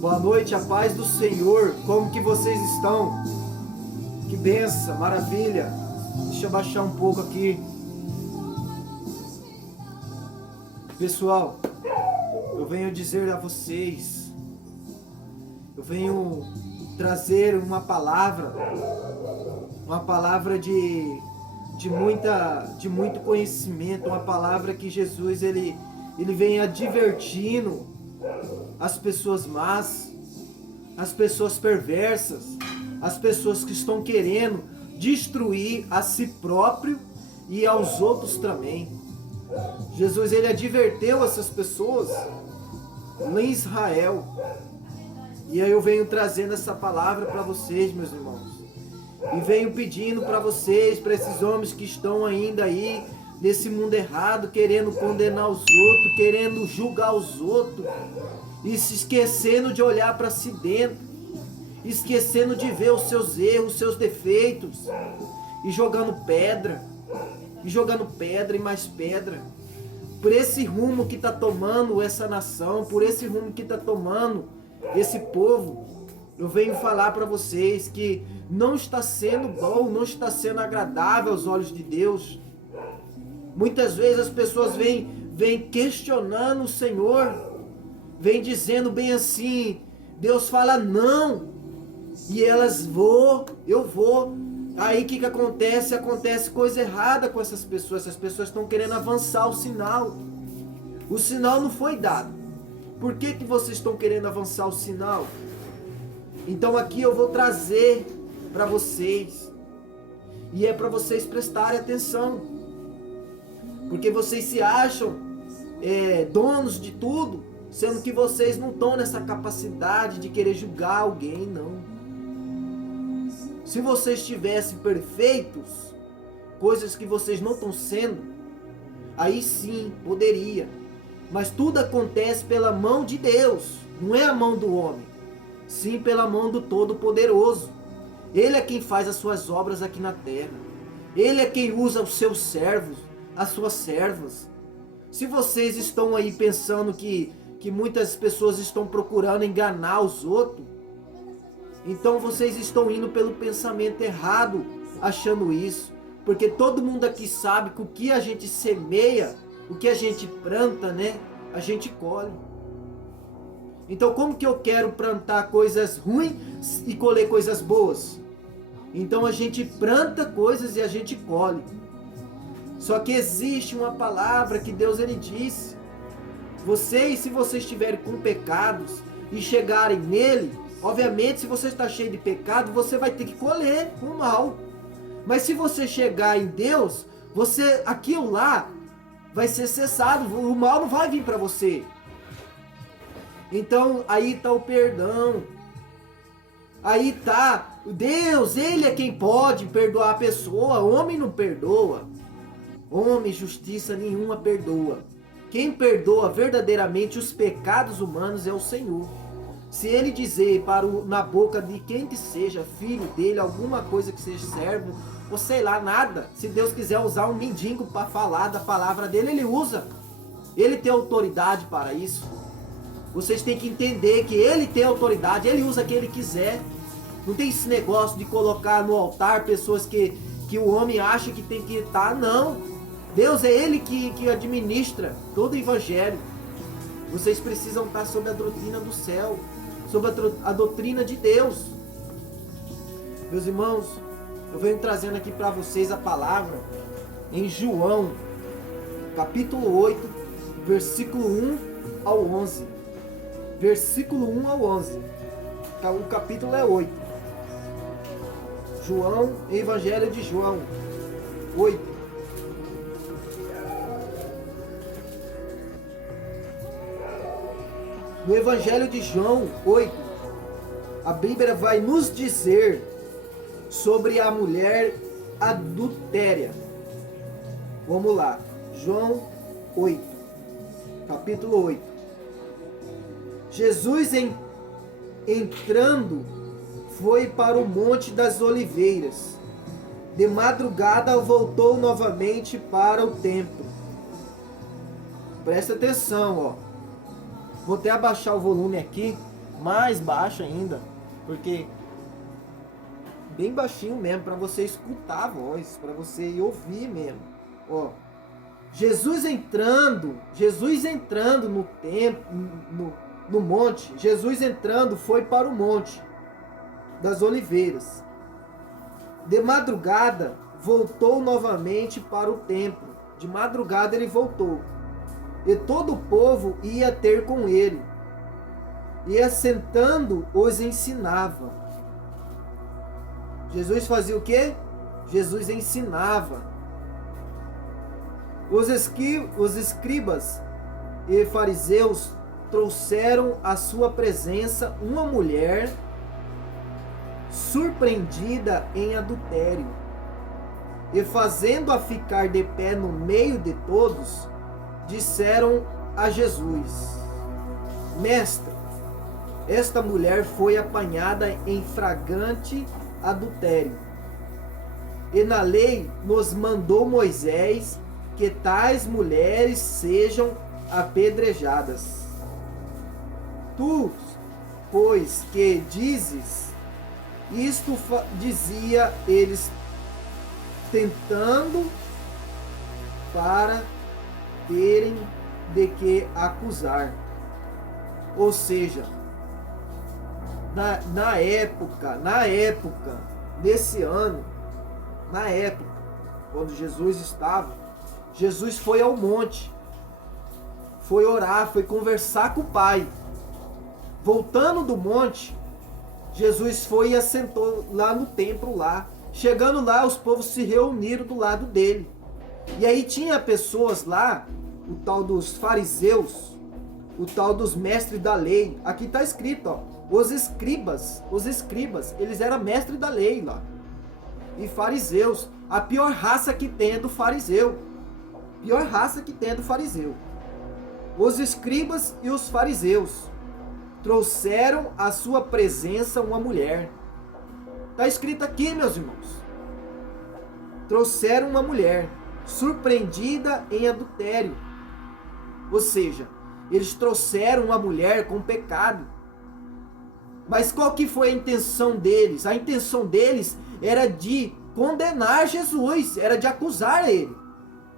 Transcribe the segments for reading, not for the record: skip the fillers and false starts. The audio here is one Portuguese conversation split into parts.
Boa noite, a paz do Senhor. Como que vocês estão? Que benção, maravilha. Deixa eu baixar um pouco aqui. Pessoal, eu venho dizer a vocês, eu venho trazer uma palavra de muito conhecimento, uma palavra que Jesus ele vem advertindo as pessoas más, as pessoas perversas, as pessoas que estão querendo destruir a si próprio e aos outros também. Jesus ele adverteu essas pessoas lá em Israel. E aí eu venho trazendo essa palavra para vocês, meus irmãos. E venho pedindo para vocês, para esses homens que estão ainda aí nesse mundo errado, querendo condenar os outros, querendo julgar os outros, e se esquecendo de olhar para si dentro, esquecendo de ver os seus erros, os seus defeitos, e jogando pedra e mais pedra, por esse rumo que está tomando essa nação, por esse rumo que está tomando esse povo. Eu venho falar para vocês que não está sendo bom, não está sendo agradável aos olhos de Deus. Muitas vezes as pessoas vêm questionando o Senhor, vêm dizendo bem assim, Deus fala não, e elas eu vou. Aí o que acontece? Acontece coisa errada com essas pessoas estão querendo avançar o sinal. O sinal não foi dado. Por que vocês estão querendo avançar o sinal? Então aqui eu vou trazer para vocês, e é para vocês prestarem atenção, porque vocês se acham donos de tudo, sendo que vocês não estão nessa capacidade de querer julgar alguém, não. Se vocês estivessem perfeitos, coisas que vocês não estão sendo, aí sim poderia. Mas tudo acontece pela mão de Deus, não é a mão do homem, sim pela mão do Todo-Poderoso. Ele é quem faz as suas obras aqui na terra. Ele é quem usa os seus servos, as suas servas. Se vocês estão aí pensando que muitas pessoas estão procurando enganar os outros, então vocês estão indo pelo pensamento errado, achando isso. Porque todo mundo aqui sabe que o que a gente semeia, o que a gente planta, né, a gente colhe. Então como que eu quero plantar coisas ruins e colher coisas boas? Então a gente planta coisas e a gente colhe. Só que existe uma palavra que Deus ele disse. Se vocês estiverem com pecados e chegarem nele, obviamente se você está cheio de pecado, você vai ter que colher o mal. Mas se você chegar em Deus, aquilo lá vai ser cessado, o mal não vai vir para você. Então aí está o perdão. Aí está Deus, ele é quem pode perdoar a pessoa. Homem não perdoa. Homem, justiça nenhuma perdoa. Quem perdoa verdadeiramente os pecados humanos é o Senhor. Se ele dizer na boca de quem que seja filho dele, alguma coisa que seja servo, ou sei lá, nada. Se Deus quiser usar um mendigo para falar da palavra dele, ele usa. Ele tem autoridade para isso. Vocês têm que entender que ele tem autoridade, ele usa quem ele quiser. Não tem esse negócio de colocar no altar pessoas que o homem acha que tem que estar, não. Deus é ele que administra todo o evangelho. Vocês precisam estar sob a doutrina do céu, sob a doutrina de Deus. Meus irmãos, eu venho trazendo aqui para vocês a palavra em João, capítulo 8, versículo 1 ao 11. Versículo 1 ao 11. O capítulo é 8. João, Evangelho de João 8. No Evangelho de João 8, a Bíblia vai nos dizer sobre a mulher adultéria. Vamos lá, João 8, capítulo 8. Jesus entrando foi para o Monte das Oliveiras. De madrugada voltou novamente para o templo. Presta atenção, ó. Vou até abaixar o volume aqui, mais baixo ainda, porque bem baixinho mesmo, para você escutar a voz, para você ouvir mesmo. Ó, Jesus entrando no templo, no monte, Jesus entrando foi para o monte das oliveiras. De madrugada, voltou novamente para o templo. De madrugada ele voltou. E todo o povo ia ter com ele. E assentando os ensinava. Jesus fazia o quê? Jesus ensinava. Os escribas e fariseus trouxeram à sua presença uma mulher surpreendida em adultério. E fazendo-a ficar de pé no meio de todos, disseram a Jesus: Mestre, esta mulher foi apanhada em flagrante adultério. E na lei nos mandou Moisés que tais mulheres sejam apedrejadas. Tu, pois, que dizes, isto dizia eles, tentando para terem de que acusar. Ou seja, na época, nesse ano, quando Jesus foi ao monte, foi orar, foi conversar com o Pai. Voltando do monte, Jesus foi e assentou lá no templo lá. Chegando lá, os povos se reuniram do lado dele. E aí tinha pessoas lá, o tal dos fariseus, o tal dos mestres da lei. Aqui está escrito, ó, os escribas, eles eram mestres da lei lá. E fariseus, a pior raça que tem é do fariseu. Pior raça que tem é do fariseu. Os escribas e os fariseus trouxeram à sua presença uma mulher. Está escrito aqui, meus irmãos. Trouxeram uma mulher surpreendida em adultério. Ou seja, eles trouxeram uma mulher com pecado. Mas qual que foi a intenção deles? A intenção deles era de condenar Jesus, era de acusar ele.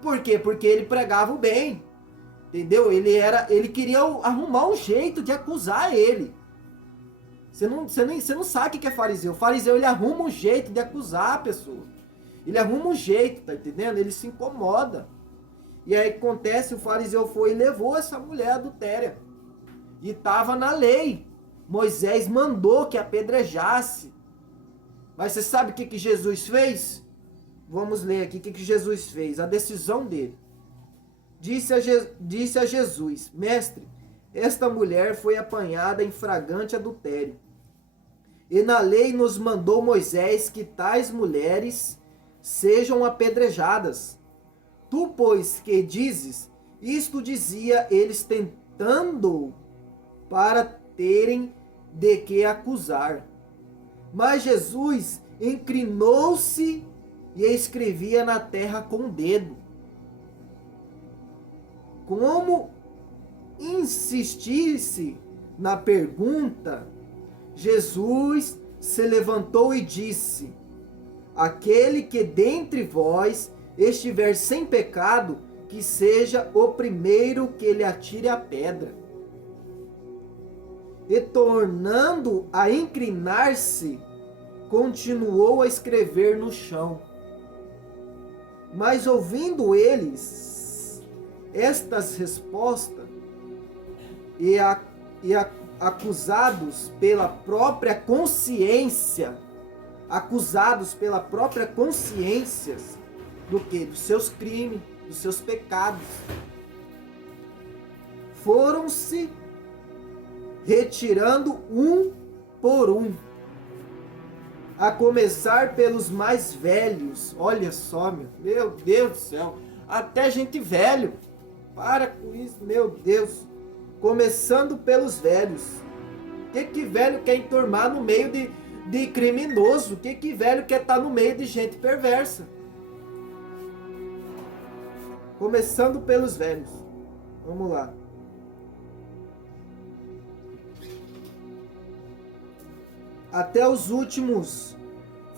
Por quê? Porque ele pregava o bem. Entendeu? Ele queria arrumar um jeito de acusar ele. Você não sabe o que é fariseu. O fariseu, ele arruma um jeito de acusar a pessoa. Ele arruma um jeito, tá entendendo? Ele se incomoda. E aí acontece, o fariseu foi e levou essa mulher adultéria. E estava na lei. Moisés mandou que apedrejasse. Mas você sabe o que Jesus fez? Vamos ler aqui o que Jesus fez, a decisão dele. Disse a Jesus: Mestre, esta mulher foi apanhada em flagrante adultério. E na lei nos mandou Moisés que tais mulheres sejam apedrejadas. Tu, pois, que dizes, isto dizia eles tentando para terem de que acusar. Mas Jesus inclinou-se e escrevia na terra com o dedo. Como insistisse na pergunta, Jesus se levantou e disse: Aquele que dentre vós estiver sem pecado, que seja o primeiro que lhe atire a pedra. E tornando a inclinar-se, continuou a escrever no chão. Mas ouvindo eles estas respostas, acusados pela própria consciência, do que? Dos seus crimes, dos seus pecados, foram-se retirando um por um, a começar pelos mais velhos. Olha só, meu Deus do céu, até gente velho, para com isso, meu Deus, começando pelos velhos. Que velho quer enturmar no meio de criminoso? Que velho quer estar no meio de gente perversa? Começando pelos velhos. Vamos lá. até os últimos.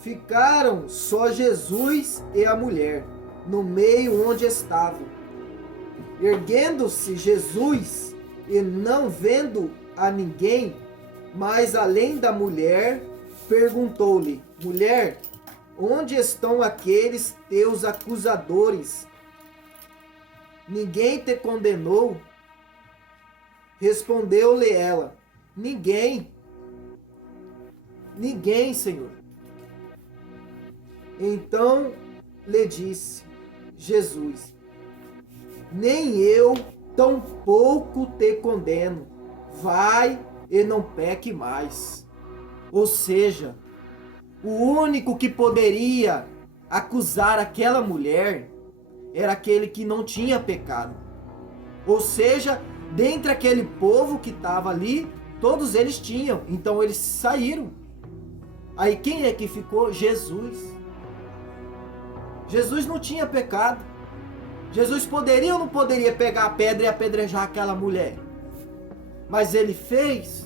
Ficaram só Jesus e a mulher, no meio onde estavam. Erguendo-se Jesus, e não vendo a ninguém, mas além da mulher, perguntou-lhe: Mulher, onde estão aqueles teus acusadores? Ninguém te condenou? Respondeu-lhe ela: Ninguém. Ninguém, Senhor. Então lhe disse Jesus: Nem eu tampouco te condeno. Vai e não peque mais. Ou seja, o único que poderia acusar aquela mulher era aquele que não tinha pecado. Ou seja, dentre aquele povo que estava ali, todos eles tinham. Então eles saíram. Aí quem é que ficou? Jesus. Jesus não tinha pecado. Jesus poderia ou não poderia pegar a pedra e apedrejar aquela mulher? Mas ele fez.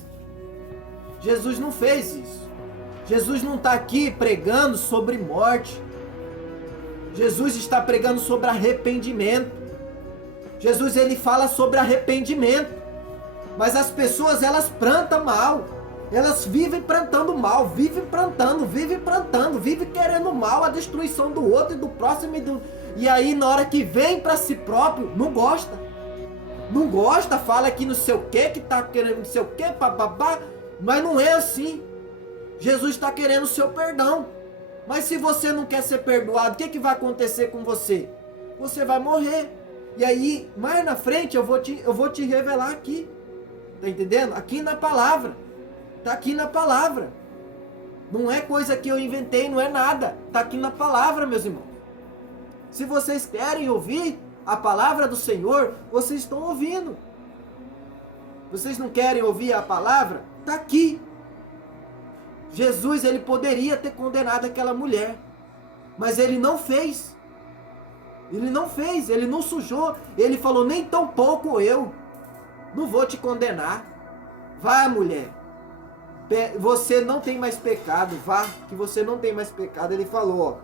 Jesus não fez isso. Jesus não está aqui pregando sobre morte. Jesus está pregando sobre arrependimento. Jesus, ele fala sobre arrependimento. Mas as pessoas, elas plantam mal. Elas vivem plantando mal, vivem plantando, vivem querendo mal, a destruição do outro e do próximo. E aí, na hora que vem para si próprio, não gosta. Não gosta, fala que não sei o que tá querendo não sei o que, papapá. Mas não é assim. Jesus está querendo o seu perdão. Mas se você não quer ser perdoado, o que vai acontecer com você? Você vai morrer. E aí, mais na frente, eu vou te revelar aqui. Tá entendendo? Aqui na palavra. Tá aqui na palavra. Não é coisa que eu inventei, não é nada. Tá aqui na palavra, meus irmãos. Se vocês querem ouvir a palavra do Senhor, vocês estão ouvindo. Vocês não querem ouvir a palavra? Tá aqui. Jesus, ele poderia ter condenado aquela mulher. Mas ele não fez. Ele não fez, ele não sujou. Ele falou: nem tão pouco eu não vou te condenar. Vá, mulher. Você não tem mais pecado. Vá, que você não tem mais pecado. Ele falou: ó,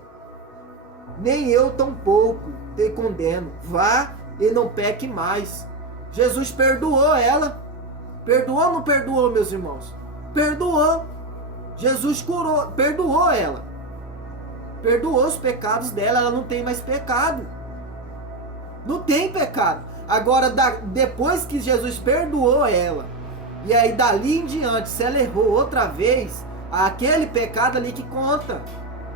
nem eu tampouco te condeno. Vá e não peque mais. Jesus perdoou ela. Perdoou ou não perdoou, meus irmãos? Perdoou. Jesus curou, perdoou ela. Perdoou os pecados dela. Ela não tem mais pecado. Não tem pecado. Agora, depois que Jesus perdoou ela, e aí dali em diante, se ela errou outra vez, aquele pecado ali que conta.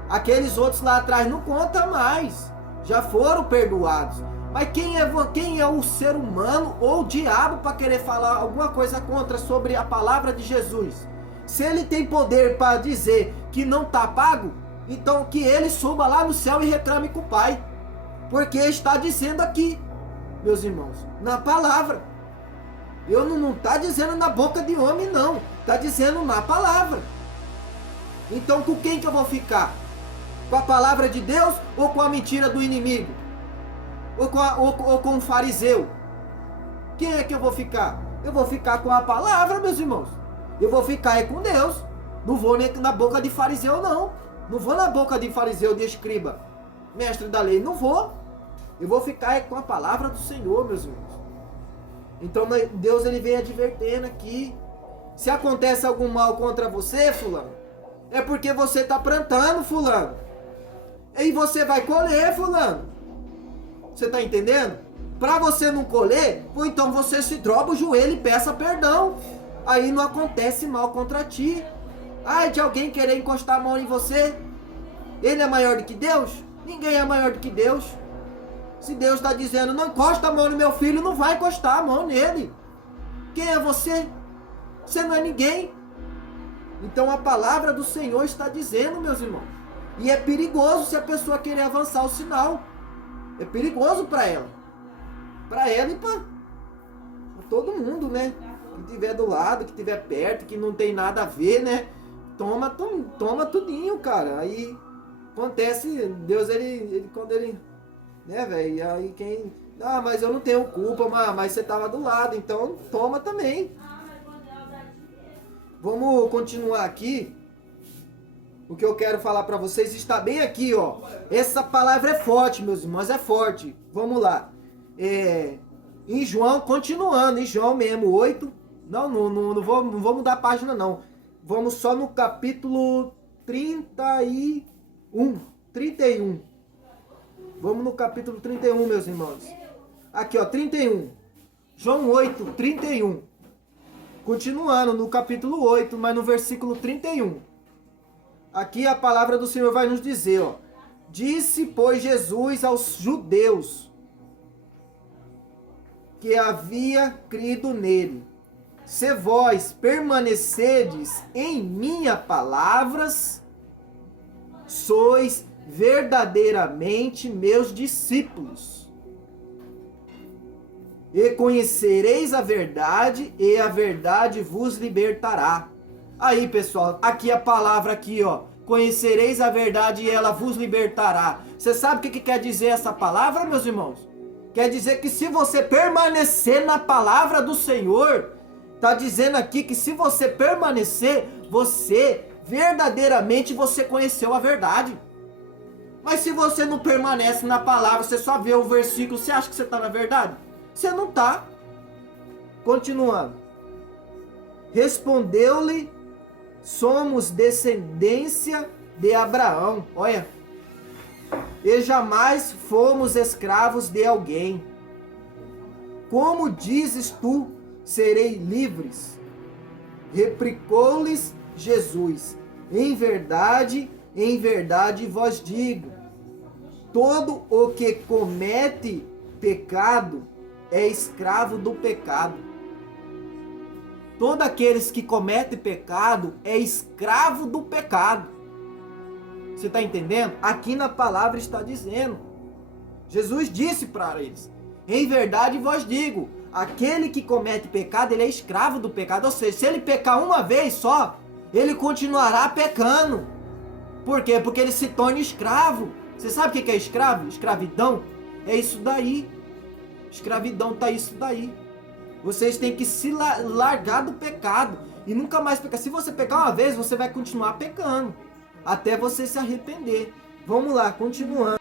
Aqueles outros lá atrás não conta mais. Já foram perdoados. Mas quem é o ser humano ou o diabo para querer falar alguma coisa contra sobre a palavra de Jesus? Se ele tem poder para dizer que não está pago, então que ele suba lá no céu e reclame com o Pai. Porque está dizendo aqui, meus irmãos, na palavra. Eu não está dizendo na boca de homem, não. Está dizendo na palavra. Então com quem que eu vou ficar? Com a palavra de Deus ou com a mentira do inimigo? Ou com o fariseu? Quem é que eu vou ficar? Eu vou ficar com a palavra, meus irmãos. Eu vou ficar com Deus. Não vou nem na boca de fariseu, não. Não vou na boca de fariseu, de escriba, mestre da lei. Não vou. Eu vou ficar com a palavra do Senhor, meus irmãos. Então Deus, ele vem advertendo aqui. Se acontece algum mal contra você, fulano, é porque você está plantando, fulano. E você vai colher, fulano. Você está entendendo? Para você não colher, ou então você se droga o joelho e peça perdão. Aí não acontece mal contra ti. Ai, de alguém querer encostar a mão em você. Ele é maior do que Deus? Ninguém é maior do que Deus. Se Deus está dizendo, não encosta a mão no meu filho, não vai encostar a mão nele. Quem é você? Você não é ninguém. Então a palavra do Senhor está dizendo, meus irmãos. E é perigoso se a pessoa querer avançar o sinal. É perigoso para ela. Para ela e para todo mundo, né? Que estiver do lado, que estiver perto, que não tem nada a ver, né? Toma tudinho, cara. Aí acontece, Deus, ele quando ele... Né, velho? E aí quem... Ah, mas eu não tenho culpa, mas você tava do lado, então toma também. Vamos continuar aqui. O que eu quero falar para vocês está bem aqui, ó. Essa palavra é forte, meus irmãos, é forte. Vamos lá. Em João, continuando, em João mesmo, 8. Não vou mudar a página, não. Vamos só no capítulo 31. 31. Vamos no capítulo 31, meus irmãos. Aqui, ó, 31. João 8, 31. Continuando no capítulo 8, mas no versículo 31. Aqui a palavra do Senhor vai nos dizer, ó. Disse, pois, Jesus aos judeus que havia crido nele: se vós permanecedes em minhas palavras, sois verdadeiramente meus discípulos. E conhecereis a verdade, e a verdade vos libertará. Aí, pessoal, aqui a palavra aqui, ó. Conhecereis a verdade e ela vos libertará. Você sabe o que quer dizer essa palavra, meus irmãos? Quer dizer que se você permanecer na palavra do Senhor, tá dizendo aqui que se você permanecer, você verdadeiramente você conheceu a verdade. Mas se você não permanece na palavra, você só vê o versículo, você acha que você está na verdade? Você não está. Continuando. Respondeu-lhe: somos descendência de Abraão. Olha. E jamais fomos escravos de alguém. Como dizes tu, serei livres? Replicou-lhes Jesus: em verdade vos digo, todo o que comete pecado é escravo do pecado. Todos aqueles que cometem pecado é escravo do pecado. Você está entendendo? Aqui na palavra está dizendo. Jesus disse para eles: em verdade vos digo, aquele que comete pecado, ele é escravo do pecado. Ou seja, se ele pecar uma vez só, ele continuará pecando. Por quê? Porque ele se torna escravo. Você sabe o que é escravo? Escravidão? É isso daí. Escravidão tá isso daí. Vocês têm que se largar do pecado e nunca mais pecar. Se você pecar uma vez, você vai continuar pecando até você se arrepender. Vamos lá, continuando.